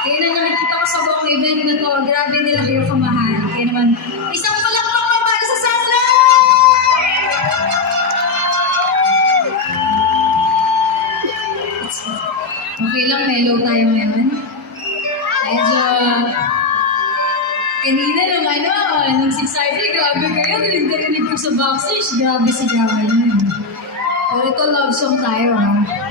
Kaya na nakikita ko sa buong event na to, grabe nila kayo kamahal. Kaya naman, isang palakpak pa para sa Sunlight! Okay lang, mellow tayo ngayon. Medyo, kanina nung nung 6 grabe kayo, narinig ko sa backstage, grabe si Gawa yun. Pero ito love song tayo, ha?